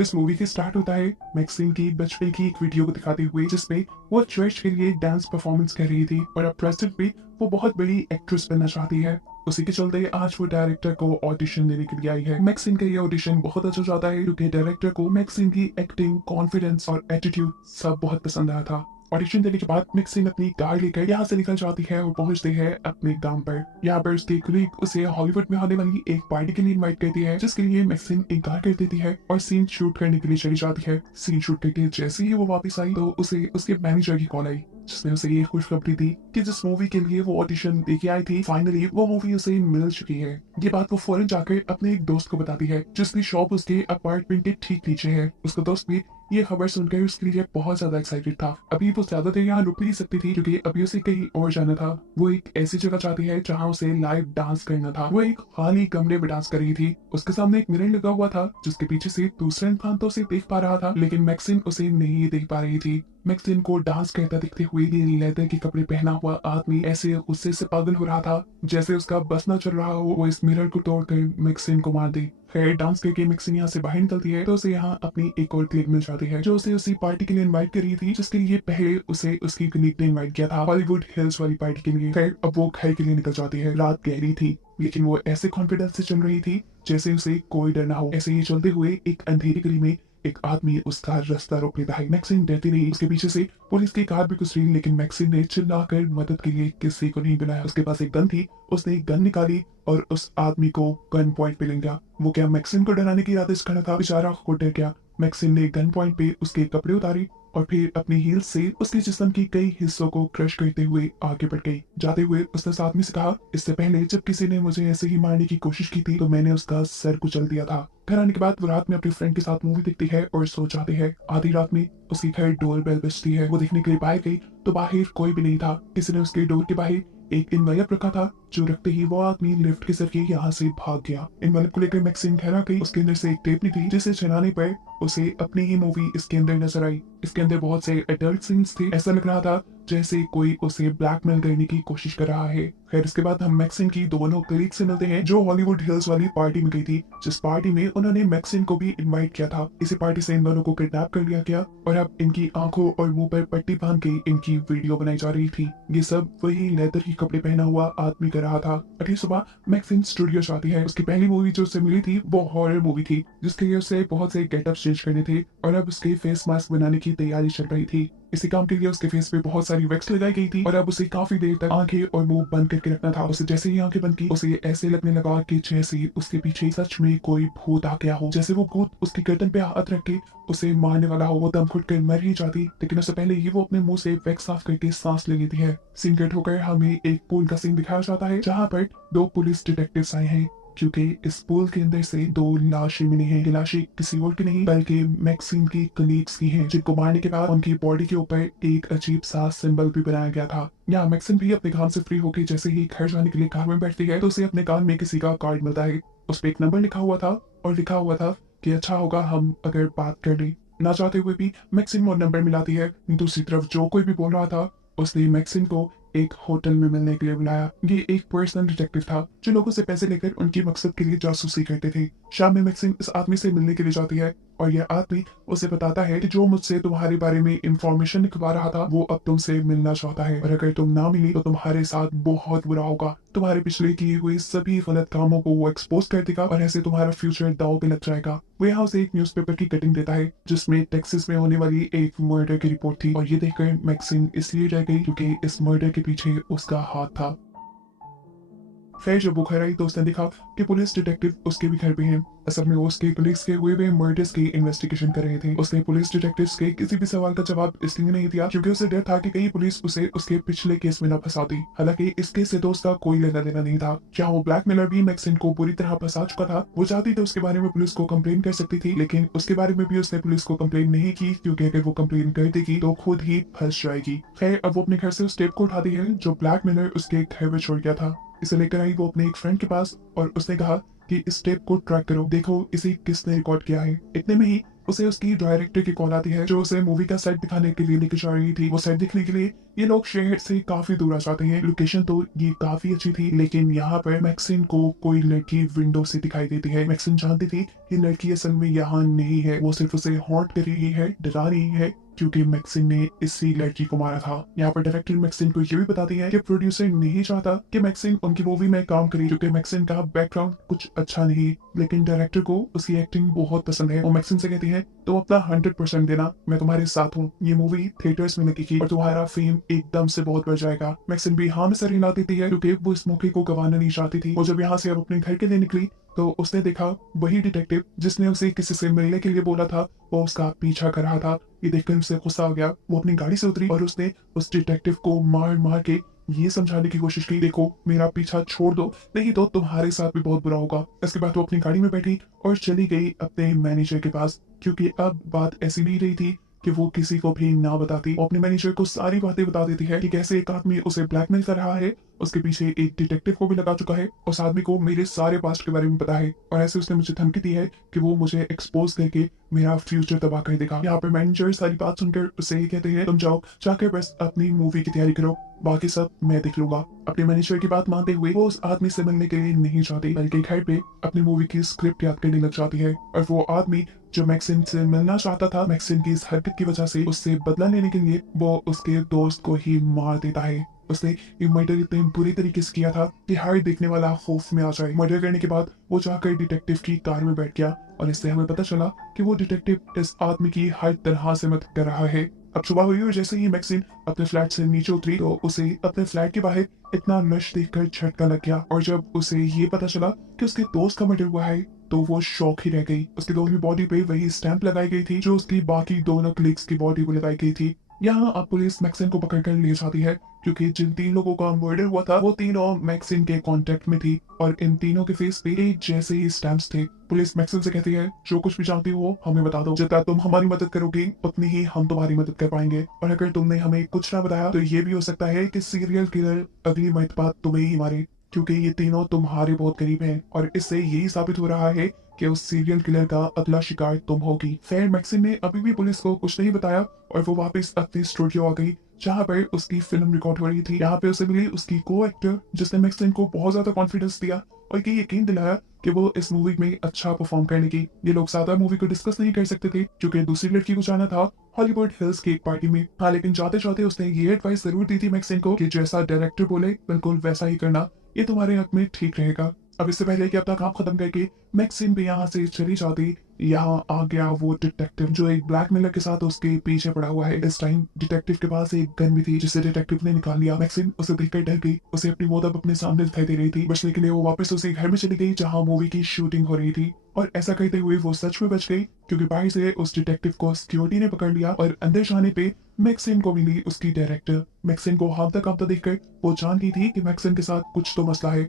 तो इस मूवी के स्टार्ट होता है मैक्सिम की बचपन की एक वीडियो को दिखाते हुए, जिसमें वो चर्च के लिए डांस परफॉर्मेंस कर रही थी और अब प्रेजेंट में वो बहुत बड़ी एक्ट्रेस बनना चाहती है। उसी के चलते आज वो डायरेक्टर को ऑडिशन देने के लिए आई है। मैक्सिम का ये ऑडिशन बहुत अच्छा जाता है क्योंकि डायरेक्टर को मैक्सिम की एक्टिंग, कॉन्फिडेंस और एटीट्यूड सब बहुत पसंद आया था। ऑडिशन देने के बाद मैक्सिम अपनी कार लेकर यहाँ से निकल जाती है और पहुंचती है अपने गांव पर। यहाँ पर उसके कलीग उसे हॉलीवुड में होने वाली एक पार्टी के लिए इनवाइट करती है, जिसके लिए मैक्सिम इनकार कर देती है और सीन शूट करने के लिए चली जाती है। सीन शूट करके जैसे ही वो वापस आई तो उसे उसके मैनेजर की कॉल आई, जिसने उसे ये खुशखबरी दी कि जिस मूवी के लिए वो ऑडिशन देके आई थी, फाइनली वो मूवी उसे मिल चुकी है। ये बात वो फौरन जाकर अपने एक दोस्त को बताती है, जिसकी शॉप उसके अपार्टमेंट के ठीक नीचे है। उसका दोस्त भी ये खबर सुनकर उसके लिए बहुत ज्यादा एक्साइटेड था। अभी वो ज्यादा देर यहाँ रुक नहीं सकती थी क्योंकि अभी उसे कहीं और जाना था। वो एक ऐसी जगह चाहती है जहाँ उसे लाइव डांस करना था। वो एक खाली कमरे में डांस कर रही थी। उसके सामने एक मिरर लगा हुआ था, जिसके पीछे से दूसरा इंसान तो उसे देख पा रहा था, लेकिन मैक्सिम उसे नहीं देख पा रही थी। मैक्सिम को डांस करता दिखते हुए ये लेदर के कपड़े पहना हुआ आदमी ऐसे गुस्से से पागल हो रहा था जैसे उसका बस न चल रहा हो वो इस मिरर को तोड़कर मैक्सिम को मार दे। खैर, डांस करके मैक्सिम यहाँ से बाहर निकलती है तो उसे यहाँ अपनी एक और क्लिक मिल जाती है, जो उसे उसी पार्टी के लिए इनवाइट कर रही थी, जिसके लिए पहले उसे उसकी क्लिक ने इनवाइट किया था, हॉलीवुड हिल्स वाली पार्टी के लिए। खैर, अब वो घर के लिए निकल जाती है। रात गहरी थी, लेकिन वो ऐसे कॉन्फिडेंस से चल रही थी जैसे उसे कोई डर ना हो। ऐसे ही चलते हुए एक अंधेरी गली में एक आदमी उसका रास्ता रोक लेता है। मैक्सिम डरती नहीं, उसके पीछे से पुलिस की कार भी गुजर रही, लेकिन मैक्सिम ने चिल्लाकर मदद के लिए किसी को नहीं बुलाया। उसके पास एक गन थी, उसने एक गन निकाली और उस आदमी को गन पॉइंट पे ले गया। वो क्या मैक्सिम को डराने की इरादे से खड़ा था? बेचारा खुद डर गया। मैक्सिम ने गन पॉइंट पे उसके कपड़े उतारे और फिर अपनी हील से उसके जिस्म की कई हिस्सों को क्रश करते हुए आगे बढ़ गई। जाते हुए उसने उस आदमी से कहा, इससे पहले जब किसी ने मुझे ऐसे ही मारने की कोशिश की थी तो मैंने उसका सर कुचल दिया था। घर आने के बाद वो रात में अपने फ्रेंड के साथ मूवी देखती है और सो जाती है। आधी रात में उसकी घर डोर बेल बजती है। वो देखने के लिए बाहर गई तो बाहर कोई भी नहीं था। किसी ने उसके डोर के बाहर एक इन्वेलप रखा था, जो रखते ही वो आदमी लिफ्ट के जरिए यहाँ से भाग गया। इन्वेलप को लेकर मैक्सिम घर आ गई। उसके अंदर से एक टेप निकली, जिसे चलाने पर उसे अपनी ही मूवी इसके अंदर नजर आई। इसके अंदर बहुत से एडल्ट सीन्स थे। ऐसा लग रहा था जैसे कोई उसे ब्लैकमेल करने की कोशिश कर रहा है। खैर, इसके बाद हम मैक्सिम की दोनों कलीग से मिलते हैं, जो हॉलीवुड हिल्स वाली पार्टी में गई थी, जिस पार्टी में उन्होंने मैक्सिम को भी इनवाइट किया था। इसी पार्टी से इन दोनों को किडनैप कर लिया गया और अब इनकी आंखों और मुंह पर पट्टी बांध के इनकी वीडियो बनाई जा रही थी। ये सब वही लेदर के कपड़े पहना हुआ आदमी कर रहा था। अगली सुबह मैक्सिम स्टूडियो जाती है। उसकी पहली मूवी जो उसे मिली थी वो हॉरर मूवी थी, जिसके लिए उसे बहुत से गेटअप चेंज करने थे और अब उसके फेस मास्क बनाने की तैयारी चल रही थी। इसी काम के लिए उसके फेस पे बहुत सारी वैक्स लगाई गई थी और अब उसे काफी देर तक आंखें और मुंह बंद करके रखना था। उसे जैसे ही आंखें बंद की, उसे ऐसे लगने लगा कि जैसे उसके पीछे सच में कोई भूत आ गया हो, जैसे वो भूत उसकी गर्दन पे हाथ रख के उसे मारने वाला हो। वो दम घुट कर मर ही जाती, लेकिन उससे पहले ही वो अपने मुंह से वैक्स साफ करके सांस ले लेती है। सीन कट होकर हमें एक पूल का सीन दिखाया जाता है, जहाँ पर दो पुलिस डिटेक्टिव्स आए हैं, क्योंकि इस पूल के अंदर से दो लाशें मिली हैं। ये लाशें किसी और की नहीं बल्कि मैक्सिम की कलीग्स की हैं, जिनको मारने के बाद उनकी बॉडी के ऊपर एक अजीब सा सिंबल भी बनाया गया था। यहाँ मैक्सिम भी अपने काम से फ्री होकर जैसे ही घर जाने के लिए कार में बैठती है तो उसे अपने कान में किसी का कार्ड मिलता है। उस पर एक नंबर लिखा हुआ था और लिखा हुआ था कि अच्छा होगा हम अगर बात कर लें। ना चाहते हुए भी मैक्सिम वो नंबर मिलाती है। दूसरी तरफ जो कोई भी बोल रहा था उसने मैक्सिम को एक होटल में मिलने के लिए बुलाया। ये एक पर्सनल डिटेक्टिव था जो लोगों से पैसे लेकर उनकी मकसद के लिए जासूसी करते थे। शाम में मैक्सिम इस आदमी से मिलने के लिए जाती है और यह आदमी उसे बताता है कि जो मुझसे तुम्हारे बारे में इंफॉर्मेशन लिखवा रहा था वो अब तुमसे मिलना चाहता है और अगर तुम ना मिली तो तुम्हारे साथ बहुत बुरा होगा। तुम्हारे पिछले किए हुए सभी गलत कामों को वो एक्सपोज कर देगा और ऐसे तुम्हारा फ्यूचर दांव पे लग जाएगा। वो यहाँ उसे एक न्यूज़पेपर की कटिंग देता है जिसमें टेक्सास में होने वाली एक मर्डर की रिपोर्ट थी और ये देखकर मैक्सिम इसलिए रह गई क्योंकि इस मर्डर के पीछे उसका हाथ था। फिर जब वो घर आई तो उसने देखा कि पुलिस डिटेक्टिव उसके भी घर पे हैं। असल में वो उसके पुलिस के हुए मर्डर्स की इन्वेस्टिगेशन कर रहे थे। उसने पुलिस डिटेक्टिव्स के किसी भी सवाल का जवाब इसलिए नहीं दिया क्योंकि उसे डर था कि कहीं पुलिस उसे उसके पिछले केस में न फंसाती। हालांकि इस केस से तो उसका कोई लेना देना नहीं था। क्या वो ब्लैकमेलर भी मैक्सिम को पूरी तरह फंसा चुका था? वो चाहती थी उसके बारे में पुलिस को कंप्लेन कर सकती थी, लेकिन उसके बारे में भी उसने पुलिस को कंप्लेन नहीं की क्योंकि अगर वो कंप्लेन कर देगी तो खुद ही फंस जाएगी। खैर, अब वो अपने घर से उस टेप को उठाती है जो ब्लैकमेलर उसके घर में छोड़ गया था। इसे लेकर आई वो अपने एक फ्रेंड के पास और उसने कहा कि इस टेप को ट्रैक करो, देखो इसे किसने रिकॉर्ड किया है। इतने में ही उसे उसकी डायरेक्टर की कॉल आती है जो उसे मूवी का सेट दिखाने के लिए लेके जा रही थी। वो सेट दिखने के लिए ये लोग शहर से काफी दूर आ जाते हैं। लोकेशन तो ये काफी अच्छी थी, लेकिन यहाँ पर मैक्सिन को कोई लड़की विंडो से दिखाई देती है। मैक्सिन जानती थी कि लड़की असल में यहाँ नहीं है, वो सिर्फ उसे हॉन्ट कर रही है, डरा रही है, क्योंकि मैक्सिन ने इसी लड़की को मारा था। यहाँ पर डायरेक्टर मैक्सिन को ये भी बताती है कि प्रोड्यूसर नहीं चाहता कि मैक्सिन उनकी मूवी में काम करे, क्योंकि मैक्सिन का बैकग्राउंड कुछ अच्छा नहीं, लेकिन डायरेक्टर को उसकी एक्टिंग बहुत पसंद है। और मैक्सिन से कहती है तुम अपना 100% देना, मैं तुम्हारे साथ हूँ, ये मूवी थिएटर्स में लगेगी और तुम्हारा फेम एकदम से बहुत बढ़ जाएगा। मैक्सिन भी हाँ में सर हिला देती है, क्योंकि वो इस मौके को गंवाना नहीं चाहती थी। वो जब यहाँ से अब अपने घर के लिए निकली तो उसने देखा वही डिटेक्टिव जिसने उसे किसी से मिलने के लिए बोला था, वो उसका पीछा कर रहा था। ये देखकर उसे गुस्सा आ गया। वो अपनी गाड़ी से उतरी और उसने उस डिटेक्टिव को मार मार के ये समझाने की कोशिश की, देखो मेरा पीछा छोड़ दो, नहीं तो तुम्हारे साथ भी बहुत बुरा होगा। इसके बाद वो अपनी गाड़ी में बैठी और चली गई अपने मैनेजर के पास, क्योंकि अब बात ऐसी नहीं रही थी कि वो किसी को भी ना बताती। वो अपने मैनेजर को सारी बातें बता देती है कि कैसे एक आदमी उसे ब्लैकमेल कर रहा है, उसके पीछे एक डिटेक्टिव को भी लगा चुका है, उस आदमी को मेरे सारे पास्ट के बारे में पता है, और ऐसे उसने मुझे धमकी दी है कि वो मुझे एक्सपोज करके मेरा फ्यूचर तबाह कर देगा। यहाँ पे मैनेजर सारी बात सुनकर उसे ये कहते हैं तुम जाओ जाकर बस अपनी मूवी की तैयारी करो, बाकी सब मैं देख लूंगा। अपने मैनेजर की बात मानते हुए वो उस आदमी से मिलने के लिए नहीं जाती, बल्कि घर पे अपनी मूवी की स्क्रिप्ट याद करने लग जाती है। और वो आदमी जो मैक्सिन से मिलना चाहता था, मैक्सिन की इस हरकत की वजह से उससे बदला लेने के लिए वो उसके दोस्त को ही मार देता है। उसने ये मर्डर इतने बुरी तरीके से किया था कि हर देखने वाला खौफ में आ जाए। मर्डर करने के बाद वो जाकर डिटेक्टिव की कार में बैठ गया और इससे हमें पता चला कि वो डिटेक्टिव इस आदमी की हर तरह से मदद कर रहा है। अब सुबह हुई और जैसे ही मैक्सिन अपने फ्लैट से नीचे उतरी तो उसे अपने फ्लैट के बाहर इतना रश देखकर झटका लग गया, और जब उसे ये पता चला कि उसके दोस्त का मर्डर हुआ है तो वो शौक ही रह गई। उसके दोस्त की बॉडी पे वही स्टैंप लगाई गई थी जो उसकी बाकी दोनों कलीग्स की बॉडी को लगाई गई थी। यहाँ अब पुलिस मैक्सिन को पकड़कर ले जाती है, क्योंकि जिन 3 लोगों का मर्डर हुआ था वो तीनों मैक्सिन के कांटेक्ट में थी और इन तीनों के फेस पे एक जैसे ही स्टैम्प्स थे। पुलिस मैक्सिन से कहती है जो कुछ भी जानती हो हमें बता दो, जितना तुम हमारी मदद करोगी उतनी ही हम तुम्हारी मदद कर पाएंगे, और अगर तुमने हमें कुछ ना बताया तो ये भी हो सकता है कि सीरियल किलर अगली मर्तबा तुम्हें ही मारे, क्योंकि ये तीनों तुम्हारे बहुत करीब हैं और इससे यही साबित हो रहा है कि उस सीरियल किलर का अगला शिकार तुम होगी। खैर मैक्सिन ने अभी भी पुलिस को कुछ नहीं बताया और वो वापस अपनी स्टूडियो आ गई जहाँ पर उसकी फिल्म रिकॉर्ड हो रही थी। यहाँ पे उसे मिली उसकी को एक्टर जिसने मैक्सिन को बहुत ज्यादा कॉन्फिडेंस दिया और ये यकीन दिलाया कि वो इस मूवी में अच्छा परफॉर्म करने की। ये लोग ज्यादा मूवी को डिस्कस नहीं कर सकते थे क्योंकि दूसरी लड़की को जाना था हॉलीवुड हिल्स की एक पार्टी में। हाँ, लेकिन जाते जाते उसने ये एडवाइस जरूर दी थी मैक्सिन को कि जैसा डायरेक्टर बोले बिल्कुल वैसा ही करना, ये तुम्हारे हक में ठीक रहेगा। अब इससे पहले कि अपना काम खत्म करके मैक्सिन भी यहाँ से चली जाती, यहाँ आ गया वो डिटेक्टिव जो एक ब्लैकमेलर के साथ उसके पीछे पड़ा हुआ है। इस टाइम डिटेक्टिव के पास एक गन भी थी जिसे डिटेक्टिव ने निकाल लिया। मैक्सिन उसे देखकर डर गई, उसे अपनी मौत अब अपने सामने दिखाई दे रही थी। बचने के लिए वो वापस उसे घर में चली गई जहाँ मूवी की शूटिंग हो रही थी, और ऐसा करते हुए वो सच में बच गई क्योंकि बाहर से उस डिटेक्टिव को सिक्योरिटी ने पकड़ लिया और अंदर जाने पे मैक्सिन को मिली उसकी डायरेक्टर। मैक्सिन को हाँफता कांपता देखकर वो जान गई थी कि मैक्सिन के साथ कुछ तो मसला है।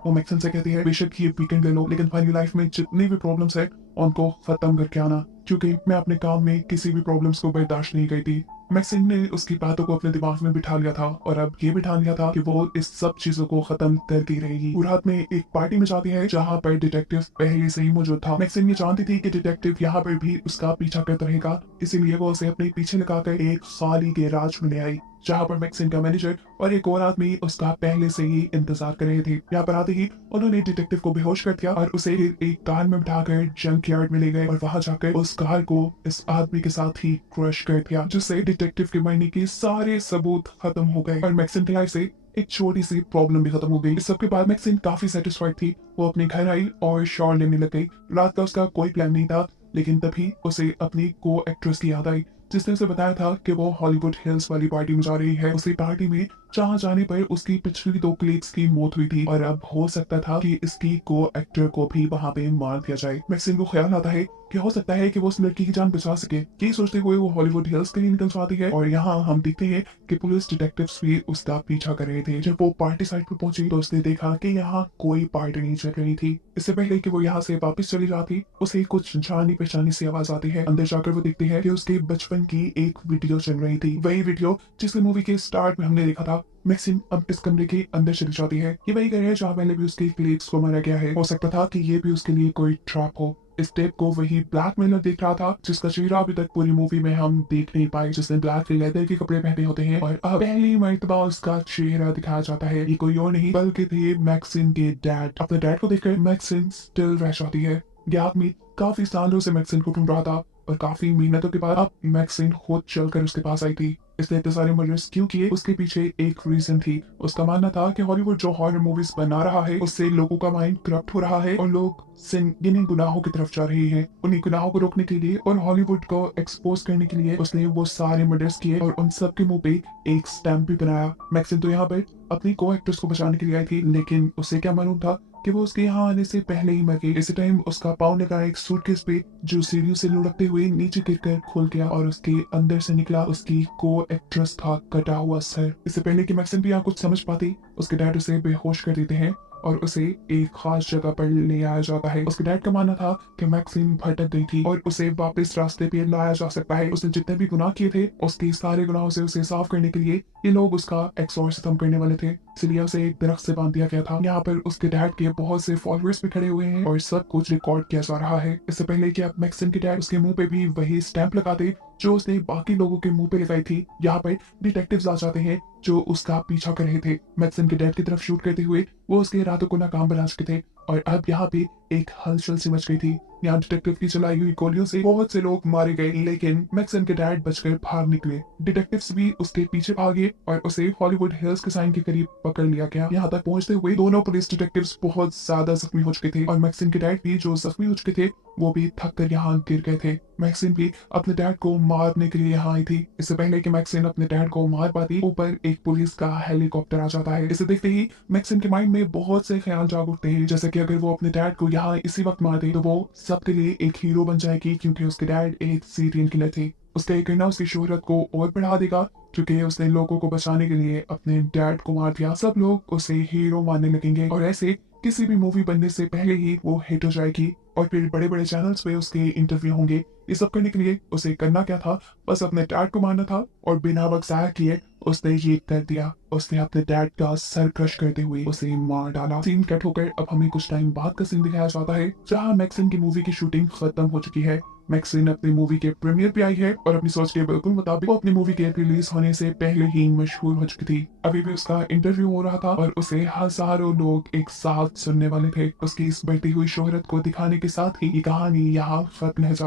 वो मैक्सिन से कहती है बेशक ये वीकेंड ले लो, लेकिन तुम्हारी लाइफ में जितनी भी प्रॉब्लम्स है उनको खत्म करके आना, क्योंकि मैं अपने काम में किसी भी प्रॉब्लम्स को बर्दाश्त नहीं करती। मैक्सिन ने उसकी बातों को अपने दिमाग में बिठा लिया था और अब ये बिठा लिया था कि वो इस सब चीजों को खत्म करती रहेगी। वो रात में एक पार्टी में जाती है जहाँ पर डिटेक्टिव पहले से ही मौजूद था। मैक्सिन ये जानती थी कि डिटेक्टिव यहाँ पर भी उसका पीछा करता रहेगा, इसीलिए वो उसे अपने पीछे लगाकर एक खाली गैराज में ले आई जहाँ पर मैक्सिन का मैनेजर और एक और आदमी उसका पहले से ही इंतजार कर रहे थे। यहाँ पर आते ही उन्होंने डिटेक्टिव को बेहोश कर दिया और उसे एक कार में बिठाकर जंक यार्ड में ले गए और वहां जाकर उस कार को इस आदमी के साथ ही क्रश कर दिया, जिससे डिटेक्टिव के मरने के सारे सबूत खत्म हो गए और मैक्सिन की लाइफ से एक छोटी सी प्रॉब्लम भी खत्म हो गई। इस सबके बाद मैक्सिन काफी सेटिस्फाइड थी। वो अपने घर आई और शॉवर लेने लग गई। रात का उसका कोई प्लान नहीं था, लेकिन तभी उसे अपनी को एक्ट्रेस की याद आई जिसने उसे बताया था कि वो हॉलीवुड हिल्स वाली पार्टी में जा रही है। उसी पार्टी में जहाँ जाने पर उसकी पिछली 2 कलीग्स की मौत हुई थी और अब हो सकता था कि इसकी को एक्टर को भी वहाँ पे मार दिया जाए। मैक्सिन को ख्याल आता है कि हो सकता है कि वो उस लड़की की जान बचा सके। ये सोचते हुए वो हॉलीवुड हिल्स के लिए निकल जाती है और यहाँ हम देखते हैं कि पुलिस डिटेक्टिव्स भी उसका पीछा कर रहे थे। जब वो पार्टी साइट पर पहुंची तो उसने देखा कि यहाँ कोई पार्टी नहीं चल रही थी। इससे पहले कि वो यहाँ से वापस चली जाती उसे कुछ जानी पहचानी सी आवाज आती है। अंदर जाकर वो देखती है कि उसके बचपन की एक वीडियो चल रही थी, वही वीडियो जिसे मूवी के स्टार्ट में हमने देखा था। मैक्सिम अब इस कमरे के अंदर चली जाती है। ये वही घर है जहाँ पहले भी उसके कलीग्स को मारा गया है। हो सकता था कि ये भी उसके लिए कोई ट्रैप हो। इस टेप को वही ब्लैकमेलर देख रहा था जिसका चेहरा अभी तक पूरी मूवी में हम देख नहीं पाए, जिसने ब्लैक लेदर के कपड़े पहने होते हैं और अब पहली मर्तबा उसका चेहरा दिखाया जाता है। ये कोई और नहीं बल्कि थे मैक्सिम के डैड। अपने डैड को देखकर मैक्सिम स्टिल रह जाती है। ये आदमी काफी सालों से मैक्सिम को ढूंढ रहा था और काफी मेहनतों के बाद अब मैक्सिम खुद चलकर उसके पास आई थी। इसने इतने सारे मर्डर्स क्यों किए, उसके पीछे एक रीजन थी। उसका मानना था कि हॉलीवुड जो हॉरर मूवीज बना रहा है उससे लोगों का माइंड करप्ट हो रहा है और लोग जिन्हीं गुनाहों की तरफ जा रहे हैं। उन्हीं गुनाहों को रोकने के लिए और हॉलीवुड को एक्सपोज करने के लिए उसने वो सारे मर्डर्स किए और उन सब के मुंह पे एक स्टैम्प भी बनाया। मैक्सिम तो यहाँ पर अपनी को एक्ट्रेस को बचाने के लिए आई थी, लेकिन उसे क्या मालूम था कि वो उसके यहाँ आने से पहले ही मर गई। इसी टाइम उसका पाँव लगा एक सूटकेस पे जो सीढ़ियों से लुढ़कते हुए नीचे गिरकर खुल गया और उसके अंदर से निकला उसकी को एक्ट्रेस का कटा हुआ सर। इससे पहले कि मैक्सिम भी यहाँ कुछ समझ पाती, उसके डैड उसे बेहोश कर देते हैं और उसे एक खास जगह पर ले आया जाता है। उसके डैड का मानना था कि मैक्सिम भटक गई थी और उसे वापस रास्ते पे लाया जा सकता है। उसने जितने भी गुनाह किए थे उसके सारे गुनाहों से उसे साफ करने के लिए ये लोग उसका एक्सॉर्सिज्म करने वाले थे, इसलिए उसे एक दरख्त से बांध दिया गया था। यहाँ पर उसके डैड के बहुत से फॉलोअर्स भी खड़े हुए हैं और सब कुछ रिकॉर्ड किया जा रहा है। इससे पहले कि अब मैक्सिम के डैड उसके मुंह पे भी वही स्टैंप लगाते जो उसने बाकी लोगों के मुंह पे लगाई थी, यहाँ पर डिटेक्टिव्स आ जाते हैं जो उसका पीछा कर रहे थे। मैक्सिम के डैड की तरफ शूट करते हुए वो उसके इरादों को नाकाम बना चुके थे और अब यहाँ पे एक हलचल सी मच गई थी। यहाँ डिटेक्टिव की चलाई हुई गोलियों से बहुत से लोग मारे गए, लेकिन मैक्सिम के डैड बचकर भाग निकले। डिटेक्टिव्स भी उसके पीछे भागे और उसे हॉलीवुड हिल्स के साइन के करीब पकड़ लिया गया। यहाँ तक पहुंचते हुए दोनों पुलिस डिटेक्टिव्स बहुत ज्यादा जख्मी हो चुके थे और मैक्सिम के डैड भी जो जख्मी हो चुके थे वो भी थक कर यहाँ गिर गए थे। मैक्सिम भी अपने डैड को मारने के लिए यहाँ आई थी। इससे पहले कि मैक्सिम अपने डैड को मार पाती, ऊपर एक पुलिस का हेलीकॉप्टर आ जाता है। इसे देखते ही मैक्सिम के माइंड में बहुत से ख्याल जाग उठते हैं, जैसे कि अगर वो अपने डैड को यहाँ इसी वक्त मार दे तो वो सबके लिए एक हीरो बन जाएगी, क्योंकि उसके डैड एक सीरियल किलर थे। उसका ये करना उसकी शोहरत को और बढ़ा देगा, क्योंकि उसने लोगों को बचाने के लिए अपने डैड को मार दिया। सब लोग उसे हीरो मानने लगेंगे और ऐसे किसी भी मूवी बनने से पहले ही वो हिट हो जाएगी और फिर बड़े बड़े चैनल्स पे उसके इंटरव्यू होंगे। ये सब करने के लिए उसे करना क्या था, बस अपने डैड को मारना था और बिना वक्त जाया किए उसने ये कर दिया। उसने अपने डैड का सर क्रश करते हुए उसे मार डाला। सीन कट होकर अब हमें कुछ टाइम बाद का सीन दिखाया जाता है जहाँ मैक्सिम की मूवी की शूटिंग खत्म हो चुकी है। मैक्सिम अपनी मूवी के प्रीमियर पे आई है और अपनी सोच के बिल्कुल मुताबिक वो अपनी मूवी के रिलीज होने से पहले ही मशहूर हो चुकी थी। अभी भी उसका इंटरव्यू हो रहा था और उसे हजारों लोग एक साथ सुनने वाले थे। उसकी इस बढ़ती हुई शोहरत को दिखाने के साथ ही ये कहानी यहाँ खत्म हो जाती